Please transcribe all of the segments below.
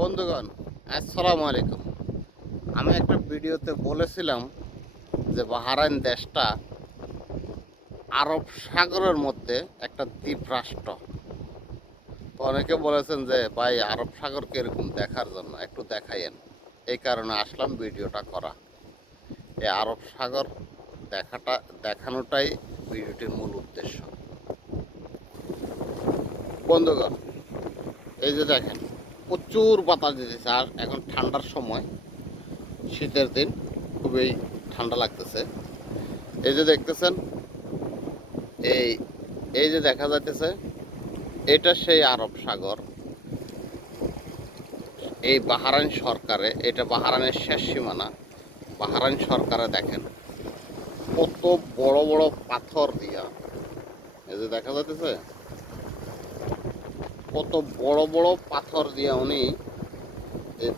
বন্ধুগণ, আসসালামু আলাইকুম। আমি একটা ভিডিওতে বলেছিলাম যে বাহারাইন দেশটা আরব সাগরের মধ্যে একটা দ্বীপ রাষ্ট্র অনেকে বলেছেন যে, ভাই, আরব সাগর কীরকম দেখার জন্য, একটু দেখাইয়েন। এই কারণে আসলাম ভিডিওটা করা। এই আরব সাগর দেখাটা, দেখানোটাই ভিডিওটির মূল উদ্দেশ্য। বন্ধুগণ, এই যে দেখেন প্রচুর বাতাস দিতেছে আর এখন ঠান্ডার সময়, শীতের দিন, খুবই ঠান্ডা লাগতেছে। এই যে দেখতেছেন, এই এই যে দেখা যাইতেছে, এটা সেই আরব সাগর। এই বাহারাইন সরকারে, এটা বাহারাইনের শেষ সীমানা। বাহারাইন সরকারে দেখেন, কত বড় বড় পাথর দিয়া। এই যে দেখা যাইতেছে কত বড় বড় পাথর দিয়ে উনি এই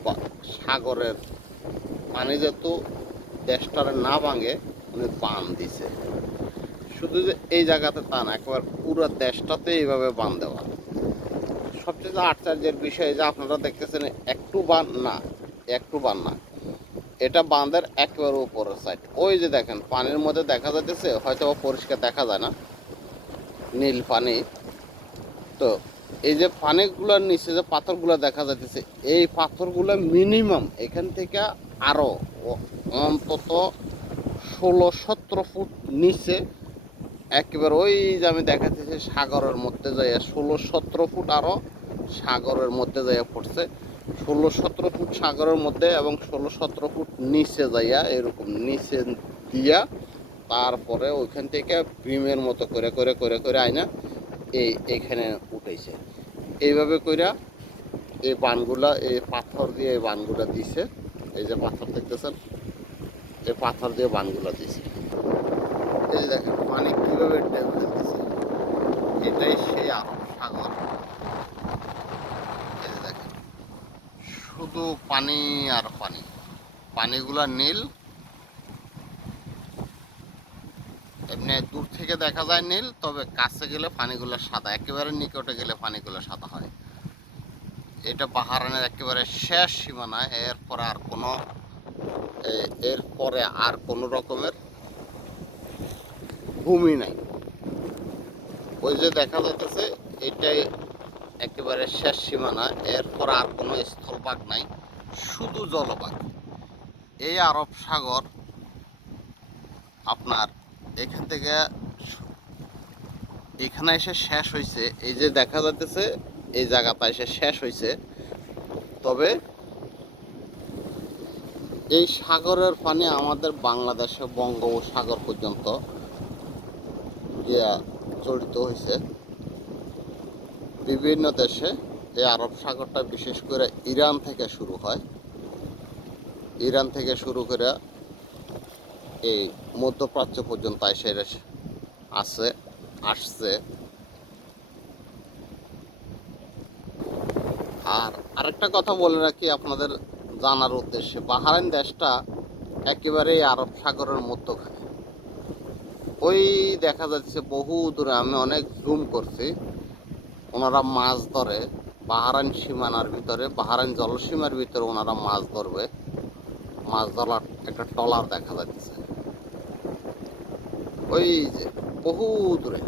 সাগরের পানি যেহেতু দেশটারে না ভাঙে, উনি বান দিছে। শুধু যে এই জায়গাতে তা না, একবার পুরো দেশটাতে এইভাবে বান দেওয়া। সবচেয়ে আশ্চর্যের বিষয় যে আপনারা দেখতেছেন, একটু বান না, একটু বান না। এটা বাঁধের একেবারে উপরের সাইড ওই যে দেখেন, পানির মধ্যে দেখা যাইতেছে হয়তো পরিষ্কার দেখা যায় না। নীল পানি। তো এই যে পানিগুলোর নিচে যে পাথরগুলো দেখা যাচ্ছে এই পাথরগুলো মিনিমাম এখান থেকে আরও অন্তত ষোলো সতেরো ফুট নিচে, একেবারে ওই যে আমি দেখাতেছি সাগরের মধ্যে যাইয়া ষোলো সতেরো ফুট আরও সাগরের মধ্যে যাইয়া পড়ছে। ষোলো সতেরো ফুট সাগরের মধ্যে এবং ষোলো সতেরো ফুট নিচে যাইয়া এরকম নিচে দিয়া তারপরে ওইখান থেকে ভীমের মতো করে করে করে করে আইনা এই এখানে উঠেছে। এইভাবে কইরা এই বানগুলা, এই পাথর দিয়ে এই বানগুলা দিছে। এই যে পাথর দেখতেছেন, এই পাথর দিয়ে বানগুলা দিছে। এই যে দেখেন পানি কীভাবে ডেবে এটাই সেই আরব সাগর। এই যে দেখেন, শুধু পানি আর পানি। পানিগুলা নীল এমনি দূর থেকে দেখা যায় নীল, তবে কাছে গেলে পানিগুলো সাদা। একেবারে নিকটে গেলে পানিগুলো সাদা হয়। এটা বাহারানের একেবারে শেষ সীমানা। এরপরে আর কোনো এরপরে আর কোনো রকমের ভূমি নাই। ওই যে দেখা যাচ্ছে এটাই একেবারে শেষ সীমানা। এরপর আর কোনো স্থলভাগ নাই, শুধু জলভাগ। এই আরব সাগর আপনার এখান থেকে এখানে এসে শেষ হয়েছে এই যে দেখা যাচ্ছে এই জায়গাটা এসে শেষ হয়েছে তবে এই সাগরের পানি আমাদের বাংলাদেশে বঙ্গোপসাগর পর্যন্ত গিয়া জড়িত হয়েছে বিভিন্ন দেশে এই আরব সাগরটা বিশেষ করে ইরান থেকে শুরু হয়। ইরান থেকে শুরু করে এই মধ্যপ্রাচ্য পর্যন্ত এসে আছে, আসছে। আর আরেকটা কথা বলে রাখি আপনাদের জানার উদ্দেশ্যে, বাহারাইন দেশটা একেবারেই আরব সাগরের মধ্য মধ্যখানে। ওই দেখা যাচ্ছে বহু দূরে আমি অনেক জুম করছি, ওনারা মাছ ধরে বাহারাইন সীমানার ভিতরে, বাহারাইন জলসীমার ভিতরে ওনারা মাছ ধরবে। মাছ ধরার একটা ট্রলার দেখা যাচ্ছে। ওই যে, বহু দূরে।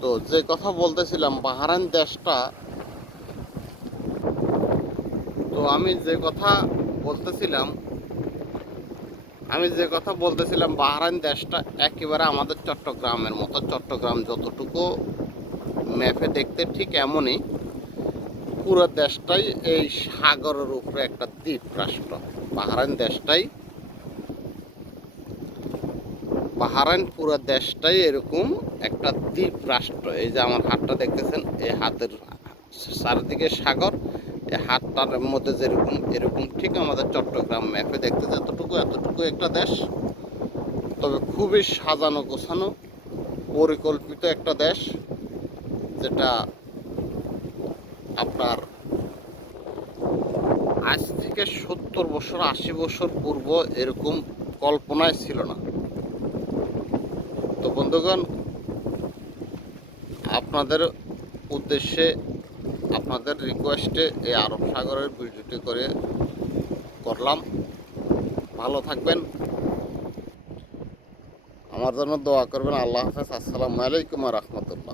তো যে কথা বলতেছিলাম, বাহারাইন দেশটা, তো আমি যে কথা বলতেছিলাম, আমি যে কথা বলতেছিলাম, বাহারাইন দেশটা একেবারে আমাদের চট্টগ্রামের মতো। চট্টগ্রাম যতটুকু ম্যাপে দেখতে ঠিক এমনই। পুরো দেশটাই এই সাগরের উপরে একটা দ্বীপ রাষ্ট্র। বাহারাইন দেশটাই। বাহারাইন পুরো দেশটাই এরকম একটা দ্বীপ রাষ্ট্র। এই যে আমার হাতটা দেখতেছেন, এই হাতের চারিদিকে সাগর। এই হাতটার মধ্যে যেরকম, এরকম ঠিক আমাদের চট্টগ্রাম ম্যাপে দেখতে যতটুকু, এতটুকু একটা দেশ। তবে খুবই সাজানো গোছানো, পরিকল্পিত একটা দেশ, যেটা আপনার আজ থেকে সত্তর বছর, আশি বছর পূর্ব এরকম কল্পনায় ছিল না। তো বন্ধুগণ, আপনাদের উদ্দেশ্যে, আপনাদের রিকোয়েস্টে এই আরব সাগরের ভিডিওটি করে করলাম। ভালো থাকবেন। আমার জন্য দোয়া করবেন। আল্লাহ হাফেজ। আসসালামু আলাইকুম রহমতুল্লাহ।